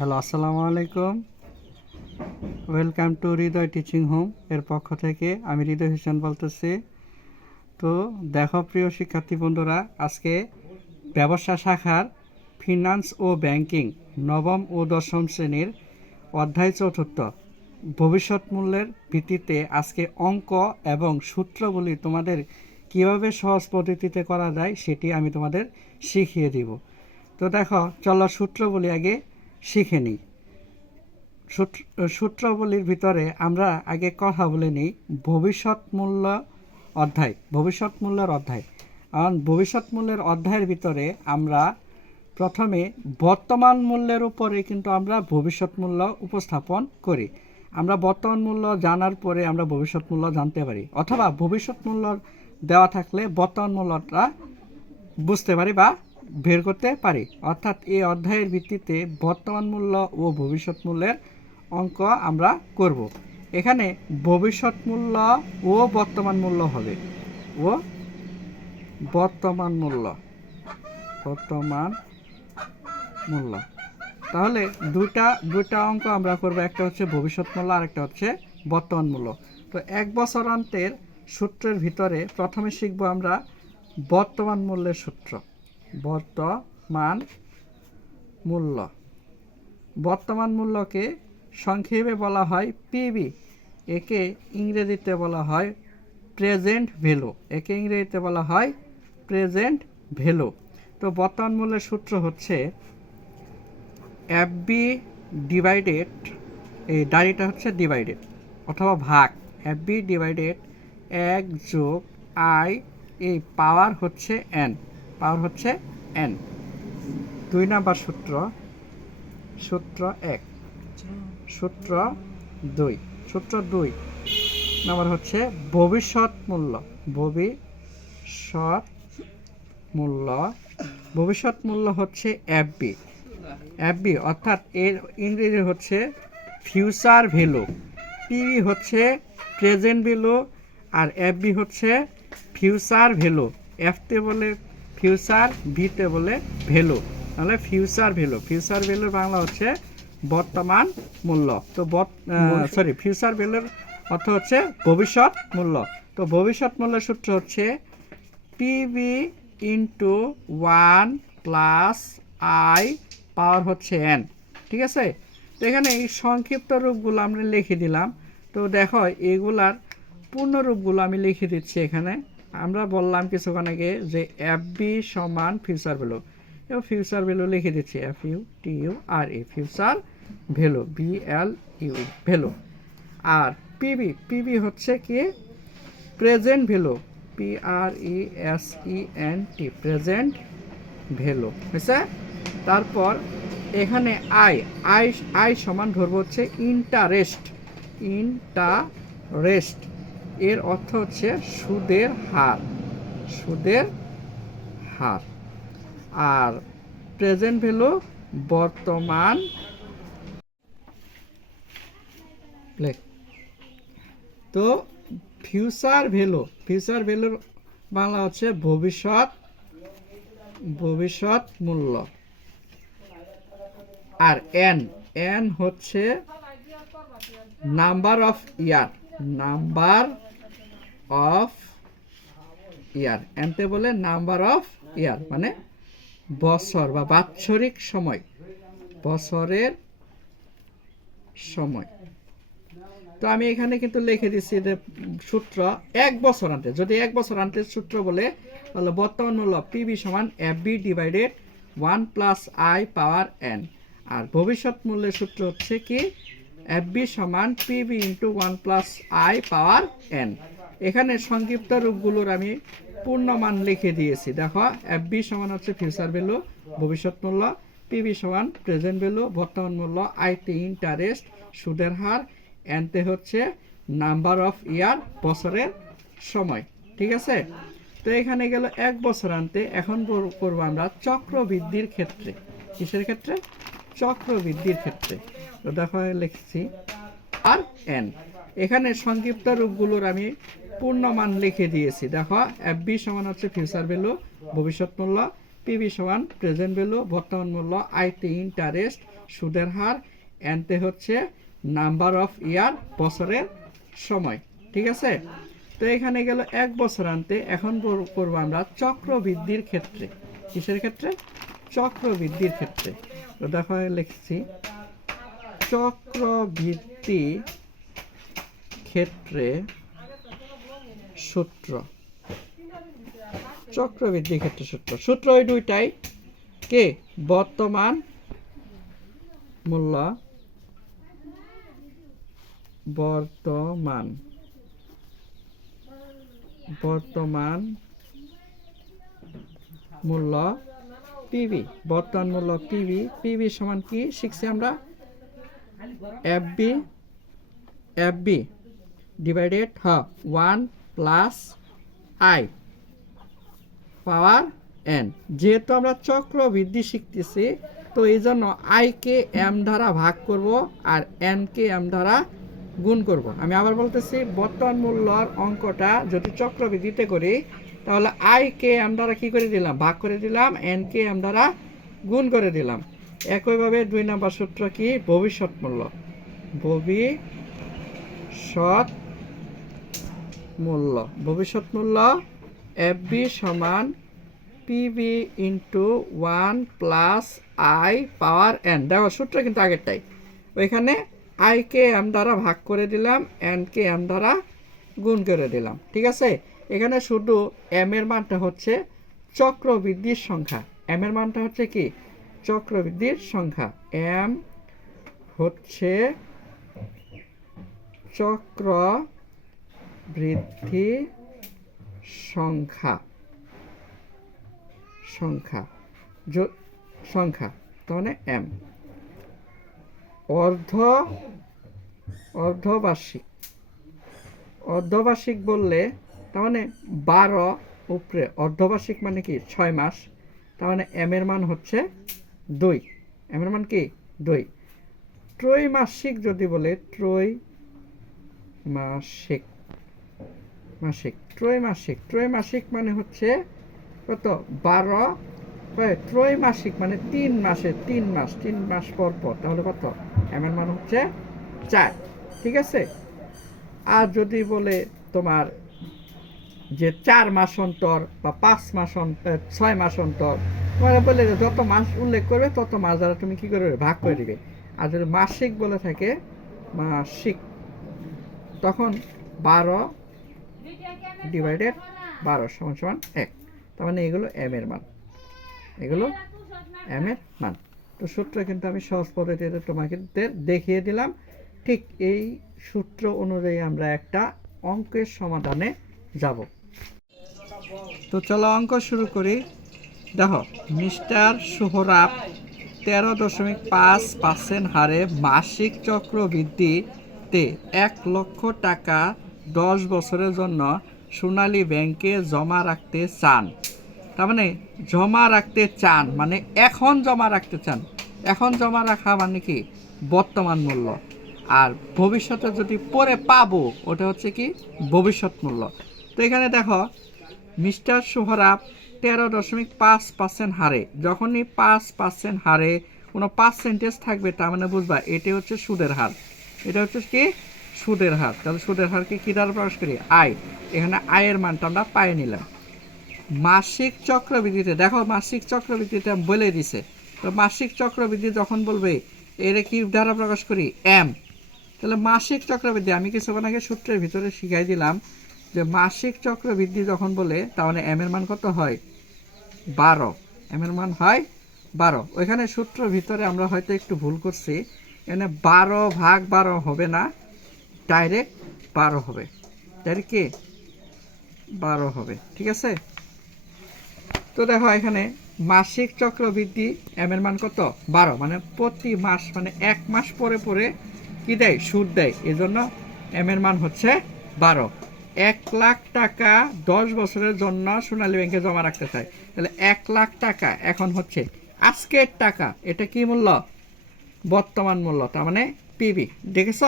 Hello, আসসালামু আলাইকুম। Welcome to Hriday teaching home এর পক্ষ থেকে আমি হৃদয় হোসেন বলতেছি। তো দেখো, প্রিয় শিক্ষার্থী বন্ধুরা, আজকে ব্যবসা শাখার ফিনান্স ও ব্যাংকিং নবম ও দশম শ্রেণির অধ্যায় চতুর্থ। ভবিষ্যৎ মূল্যের ভিত্তিতে আজকে অঙ্ক এবং সূত্রগুলি তোমাদের কীভাবে সহজ পদ্ধতিতে করা যায় সেটি আমি তোমাদের শিখিয়ে দিব। তো দেখো, চলো সূত্রগুলি আগে শিখে নিই। সূত্র- সূত্রগুলির ভিতরে আমরা আগে কথা বলে নিই ভবিষ্যৎ মূল্য অধ্যায় ভবিষ্যৎ মূল্যের অধ্যায়। কারণ ভবিষ্যৎ মূল্যের অধ্যায়ের ভিতরে আমরা প্রথমে বর্তমান মূল্যের উপরে কিন্তু আমরা ভবিষ্যৎ মূল্য উপস্থাপন করি। আমরা বর্তমান মূল্য জানার পরে আমরা ভবিষ্যৎ মূল্য জানতে পারি। অথবা ভবিষ্যৎ মূল্য দেওয়া থাকলে বর্তমান মূল্যটা বুঝতে পারি বা বের করতে পারি। অর্থাৎ এই অধ্যায়ের ভিত্তিতে বর্তমান মূল্য ও ভবিষ্যৎ মূল্যের অঙ্ক আমরা করব। এখানে ভবিষ্যৎ মূল্য ও বর্তমান মূল্য হবে। ও বর্তমান মূল্য। বর্তমান মূল্য। তাহলে দুটা দুটা অঙ্ক আমরা করব। একটা হচ্ছে ভবিষ্যৎ মূল্য আর একটা হচ্ছে বর্তমান মূল্য। তো এক বছর অন্তের সূত্রের ভিতরে প্রথমে শিখব আমরা বর্তমান মূল্যের সূত্র। বর্তমান মূল্য। বর্তমান মূল্যকে সংক্ষেপে বলা হয় পিবি একে ইংরেজিতে বলা হয় প্রেজেন্ট ভ্যালু, একে ইংরেজিতে বলা হয় প্রেজেন্ট ভ্যালু। তো বর্তমান মূল্যের সূত্র হচ্ছে এফ বি ডিভাইডেড এই দাড়িটা হচ্ছে ডিভাইডেড অথবা ভাগ। এফ বি ডিভাইডেড এক যোগ আই এই পাওয়ার হচ্ছে এন পাওয়ার হচ্ছে এন দুই নাম্বার সূত্র সূত্র এক, সূত্র দুই সূত্র দুই নাম্বার হচ্ছে ভবিষ্যৎ মূল্য ভবিষ্যৎ মূল্য ভবিষ্যৎ মূল্য হচ্ছে এফবি এফবি অর্থাৎ এর ইংরেজি হচ্ছে ফিউচার ভ্যালু পিবি হচ্ছে প্রেজেন্ট ভ্যালু আর এফবি হচ্ছে ফিউচার ভ্যালু এফতে বলে ফিউচার বিতে বলে ভ্যালু তাহলে ফিউচার ভ্যালু ফিউচার ভ্যালুর বাংলা হচ্ছে বর্তমান মূল্য। তো সরি ফিউচার ভ্যালুর অর্থ হচ্ছে ভবিষ্যৎ মূল্য। তো ভবিষ্যৎ মূল্যের সূত্র হচ্ছে PV into one plus I power হচ্ছে এন ঠিক আছে? তো এখানে এই সংক্ষিপ্ত রূপগুলো আমরা লিখে দিলাম। তো দেখো এগুলার পূর্ণ রূপগুলো আমি লিখে দিচ্ছি এখানে। আমরা বললাম কিছুক্ষণ আগে যে এফ বি সমান ফিউচার ভ্যালু এবং ফিউচার ভ্যালু লিখে দিচ্ছি F U T U R E future value V L U value আর পিবি পিবি হচ্ছে কি? Present value P R E S E N T present value হয়েছে? তারপর এখানে I I I সমান ধরবো হচ্ছে ইন্টারেস্ট ইন্টারেস্ট এর অর্থ হচ্ছে সুদের হার সুদের হার। আর প্রেজেন্ট ভ্যালু বর্তমান তো ফিউচার ভ্যালু ফিউচার ভ্যালুর বাংলা হচ্ছে ভবিষ্যৎ ভবিষ্যৎ মূল্য। আর এন এন হচ্ছে number of year number of year. এনতে বলে নাম্বার অফ ইয়ার মানে বছর বা বাৎসরিক সময়। বছরের সময়। তো আমি এখানে কিন্তু লিখে দিচ্ছি যে সূত্র এক বছর আনতে। যদি এক বছর আনতে সূত্র বলে, তাহলে বর্তমান মূল্য পিবি সমান F V divided one plus I power N আর ভবিষ্যৎ মূল্যের সূত্র হচ্ছে কি? এফ বি সমান PV into one plus I power N এখানে সংক্ষিপ্ত রূপগুলোর আমি পূর্ণমান লিখে দিয়েছি। দেখো এফ বি সমান হচ্ছে ফিউচার ভ্যালু ভবিষ্যৎ মূল্য পিবি সমান প্রেজেন্ট ভ্যালু বর্তমান মূল্য আইটি ইন্টারেস্ট সুদের হার এনতে হচ্ছে নাম্বার অফ ইয়ার বছরের সময়। ঠিক আছে? তো এখানে গেল এক বছর আনতে এখন কর- করব আমরা চক্রবৃদ্ধির ক্ষেত্রে। কিসের ক্ষেত্রে? চক্রবৃদ্ধির ক্ষেত্রে। তো দেখো, লিখছি, আর এন এখানে সংক্ষিপ্ত রূপগুলোর আমি পূর্ণমান লিখে দিয়েছি। দেখো এফ বি সমান হচ্ছে ফিউচার ভ্যালু ভবিষ্যৎ মূল্য পিবি সমান প্রেজেন্ট ভ্যালু বর্তমান মূল্য আইতে ইন্টারেস্ট সুদের হার এনতে হচ্ছে নাম্বার অফ ইয়ার বছরের সময়। ঠিক আছে? তো এখানে গেল এক বছর আনতে। এখন করব আমরা চক্রবৃদ্ধির ক্ষেত্রে। কিসের ক্ষেত্রে? চক্রবৃদ্ধির ক্ষেত্রে। তো দেখো লিখছি, চক্রবৃদ্ধি ক্ষেত্রে সূত্র। চক্রবৃদ্ধি ক্ষেত্রে সূত্র। সূত্র ওই দুইটাই। কে? বর্তমান মূল্য। বর্তমান। বর্তমান মূল্য পিবি বর্তমান মূল্য পিবি পিবি সমান কি? শিখছি আমরা। F V. F V. Divided হ one plus I power N যেহেতু আমরা চক্রবৃদ্ধি শিখতেছি, তো এই জন্য আইকে এম দ্বারা ভাগ করব আর এনকে এম দ্বারা গুণ করব। আমি আবার বলতেছি, বর্তমান মূল্যর অঙ্কটা যদি চক্রবৃদ্ধিতে করি, তাহলে আইকে এম দ্বারা কি করে দিলাম? ভাগ করে দিলাম এনকে এম দ্বারা গুণ করে দিলাম। একইভাবে দুই নম্বর সূত্র কি? ভবিষ্যৎ মূল্য। ভবিষ্যৎ মূল্য ভবিষ্যৎ মূল্য এফ বি সমান PV into one plus I power N. দেখো সূত্র কিন্তু আগেরটাই। ওইখানে আইকে এম দ্বারা ভাগ করে দিলাম এনকে এম দ্বারা গুণ করে দিলাম। ঠিক আছে? এখানে শুধু এম এর মানটা হচ্ছে চক্রবৃদ্ধির সংখ্যা। এম এর মানটা হচ্ছে কি? চক্রবৃদ্ধির সংখ্যা। এম হচ্ছে চক্র বৃদ্ধি সংখ্যা। সংখ্যা। সংখ্যা মানে এম অর্ধ, অর্ধবার্ষিক। অর্ধবার্ষিক বললে তার মানে বারো উপরে, অর্ধবার্ষিক মানে কি? ছয় মাস। তার মানে এম এর মান হচ্ছে দুই। এম এর মান কি? দুই। ত্রৈমাসিক যদি বলে ত্রৈ মাসিক মাসিক ত্রৈমাসিক ত্রৈমাসিক মানে হচ্ছে কত? বারো ত্রৈমাসিক মানে তিন মাসে, তিন মাস তিন মাস পর পর, তাহলে কত? এমন মান হচ্ছে চার, ঠিক আছে? আর যদি বলে তোমার যে চার মাস অন্তর বা পাঁচ মাস অন্তর ছয় মাস অন্তর, তোমার বলে যে যত মাস উল্লেখ করবে, তত মাস দ্বারা তুমি কি করবে ভাগ করে দিবে। আর যদি মাসিক বলে থাকে, মাসিক, তখন বারো ডিভাইডেড বারো, সমান সমান এক। তার মানে এগুলো এম এর মান। এগুলো এম এর মান। তো সূত্র কিন্তু আমি সহজ পদ্ধতিতে তোমাকে দেখিয়ে দিলাম। ঠিক এই সূত্র অনুযায়ী আমরা একটা অঙ্কের সমাধানে যাব। তো চলো অঙ্ক শুরু করি। দেখো, মিস্টার সোহরাব তেরো দশমিক পাঁচ পার্সেন্ট হারে মাসিক চক্রবৃদ্ধিতে এক লক্ষ টাকা দশ বছরের জন্য সোনালী ব্যাংকে জমা রাখতে চান। তার মানে জমা রাখতে চান মানে এখন জমা রাখতে চান। এখন জমা রাখা মানে কি? বর্তমান মূল্য। আর ভবিষ্যতে যদি পরে পাবো, ওটা হচ্ছে কি? ভবিষ্যৎ মূল্য। তো এখানে দেখো, মিস্টার সোহরাব তেরো দশমিক পাঁচ পার্সেন্ট হারে। যখনই পাঁচ পার্সেন্ট হারে কোনো পার্সেন্টেজ থাকবে, তার মানে বুঝবা এটি হচ্ছে সুদের হার। এটা হচ্ছে কি? সুদের হার। তাহলে সুদের হারকে কী দ্বারা প্রকাশ করি? আয়। এখানে আয়ের মানটা আমরা পাই নিলাম। মাসিক চক্রবৃদ্ধিতে, দেখো মাসিক চক্রবৃদ্ধিতে বলে দিছে। তো মাসিক চক্রবৃদ্ধি যখন বলবে এটা কি দ্বারা প্রকাশ করি? এম। তাহলে মাসিক চক্রবৃদ্ধি, আমি কিছুক্ষণ আগে সূত্রের ভিতরে শিখাই দিলাম যে মাসিক চক্রবৃদ্ধি যখন বলে, তাহলে এম এর মান কত হয়? বারো। এম এর মান হয় বারো। ওইখানে সূত্রের ভিতরে আমরা হয়তো একটু ভুল করছি। এখানে বারো ভাগ বারো হবে না। ডাইরেক্ট বারো হবে। ডাইরেক্ট কি? বারো হবে, ঠিক আছে? তো দেখো এখানে মাসিক চক্রবৃদ্ধি এম এর মান কত? বারো মানে প্রতি মাস মানে এক মাস পরে পরে কি দেয়? সুদ দেয়। এই জন্য এম এর মান হচ্ছে বারো। এক লাখ টাকা দশ বছরের জন্য সোনালী ব্যাংকে জমা রাখতে চায়। তাহলে এক লাখ টাকা এখন হচ্ছে আজকের টাকা। এটা কি মূল্য? বর্তমান মূল্য, তার মানে পিবি দেখেছ?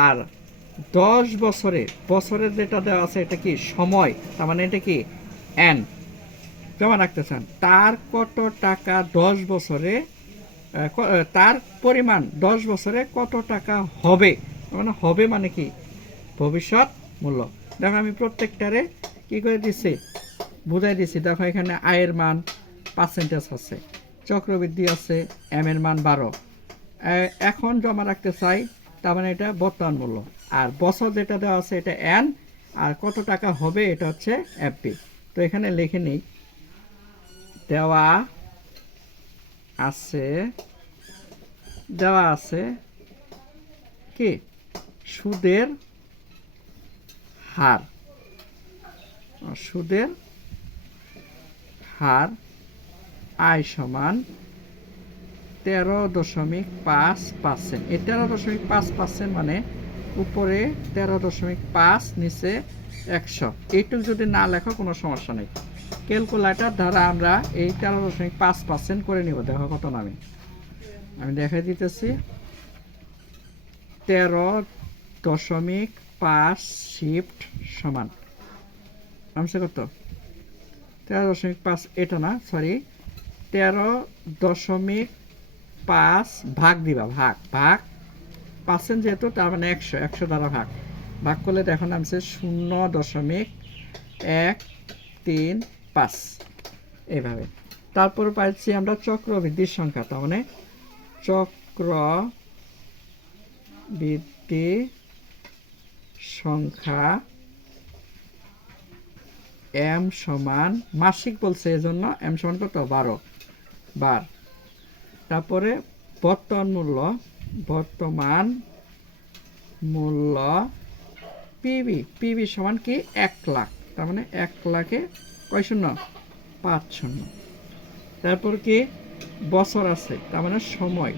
আর দশ বছরে বছরের যেটা দেওয়া আছে, এটা কি সময়? তার মানে এটা কি? এন জমা রাখতে চান। তার কত টাকা দশ বছরে তার পরিমাণ দশ বছরে কত টাকা হবে? মানে হবে মানে কি? ভবিষ্যৎ মূল্য। দেখো আমি প্রত্যেকটারে কি করে দিচ্ছি? বুঝাই দিচ্ছি। দেখো এখানে আয়ের মান পার্সেন্টেজ আছে, চক্রবৃদ্ধি আছে এম এর মান বারো। এখন জমা রাখতে চাই তার মানে এটা বর্তমান মূল্য। আর বছর যেটা দেওয়া আছে এটা এন আর কত টাকা হবে এটা হচ্ছে এফপি তো এখানে লিখে নিই। দেওয়া আছে দেওয়া আছে কি? সুদের হার। সুদের হার আয় সমান তেরো দশমিক পাঁচ পার্সেন্ট। এই তেরো দশমিক পাঁচ পার্সেন্ট মানে উপরে তেরো দশমিক পাঁচ, নিচে একশো। এইটুকু যদি না লেখো, কোনো সমস্যা নেই। ক্যালকুলেটার দ্বারা আমরা এই তেরো দশমিক পাঁচ পার্সেন্ট করে নিব। দেখো কত নামে। আমি দেখাই দিতেছি। তেরো দশমিক পাঁচ শিফট সমান। আমসে কত? তেরো দশমিক পাঁচ, এটা না সরি তেরো দশমিক পাঁচ ভাগ দিবা, ভাগ ভাগ পার্সেন্ট যেহেতু, তার মানে একশো একশো দ্বারা ভাগ। ভাগ করলে দেখো নামছে শূন্য দশমিক এক তিন পাঁচ। এইভাবে। তারপর পাচ্ছি আমরা চক্রবৃদ্ধির সংখ্যা, তার মানে চক্র বৃদ্ধি সংখ্যা এম সমান, মাসিক বলছে এজন্য, এম সমান কত? বারো। বার। তারপরে বর্তমান মূল্য বর্তমান মূল্য পিবি পিবি সমান কি? এক লাখ। তার মানে এক লাখে কয় শূন্য? পাঁচ শূন্য। তারপর কি? বছর আছে তার মানে সময়।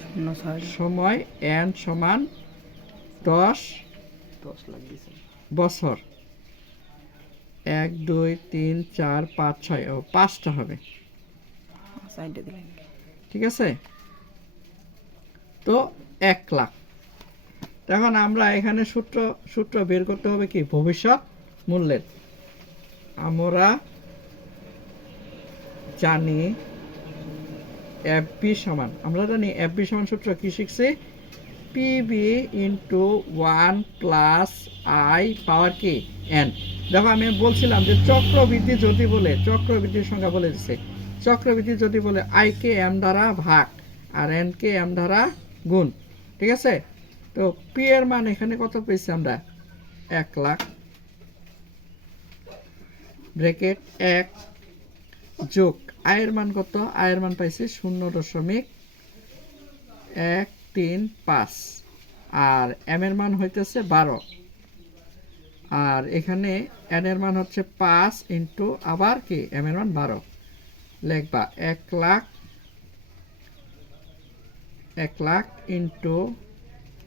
শূন্য সময় এন সমান দশ দশ লাখ বছর। এক দুই তিন চার পাঁচ ছয়। ও পাঁচটা হবে। ঠিক আছে? তো এক লাখ। এখন আমরা এখানে সূত্র সূত্র বের করতে হবে কি? ভবিষ্যৎ মূল্যের। আমরা জানি এফবি সমান। আমরা জানি এফবি সমান সূত্র কি শিখছি? PV into one plus I power কি এন দেখো আমি বলছিলাম যে চক্রবৃদ্ধি যদি বলে, চক্রবৃদ্ধির সংখ্যা বলে দিচ্ছে। চক্রবৃদ্ধি যদি বলে আই কে এম দ্বারা ভাগ আর এন কে এম দ্বারা গুণ, ঠিক আছে? তো পি এর মান এখানে কত পেয়েছি আমরা? এক লাখ ব্রেকেট এক, যোগ আয়ের মান কত? আয়ের মান পাইছি শূন্য দশমিক এক তিন পাঁচ, আর এম এর মান হইতেছে বারো। আর এখানে এন এর মান হচ্ছে পাঁচ ইন্টু আবার কি? এম এর মান বারো। লেখবা এক লাখ এক লাখ ইন্টু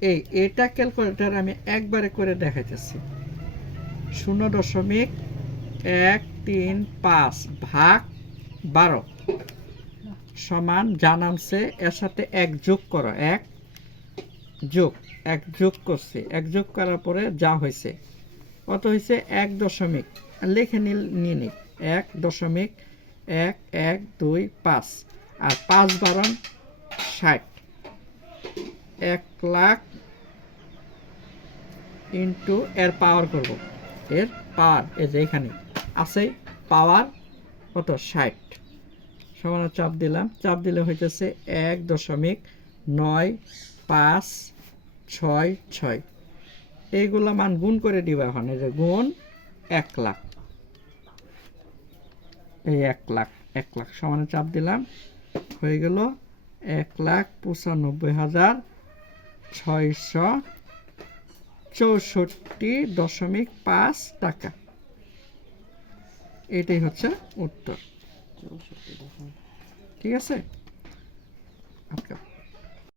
এই এটা ক্যালকুলেটার আমি একবারে করে দেখাইতেছি। শূন্য দশমিক এক তিন পাঁচ ভাগ বারো সমান জানামছে এর সাথে এক যোগ করো, এক যোগ এক যোগ করছে, এক যোগ করার পরে যা হয়েছে, কত হয়েছে? এক দশমিক। লিখে নিল, নিয়ে নিক এক দশমিক এক এক, দুই, পাঁচ। আর পাঁচ বারণ ষাট। এক লাখ ইন্টু এর পাওয়ার করব। এর পাওয়ার, এই যে এখানে আছে, পাওয়ার কত? ষাট। সমান চাপ দিলাম। চাপ দিলে হইতেছে এক দশমিক নয় পাঁচ ছয় ছয়। এইগুলা মান গুণ করে দিবা এখন, এই যে গুণ এক লাখ। এই এক লাখ এক লাখ সমানে চাপ দিলাম হয়ে গেল এক লাখ পঁচানব্বই হাজার ছয়শো চৌষট্টি দশমিক পাঁচ টাকা। এটাই হচ্ছে উত্তর। ঠিক আছে? আচ্ছা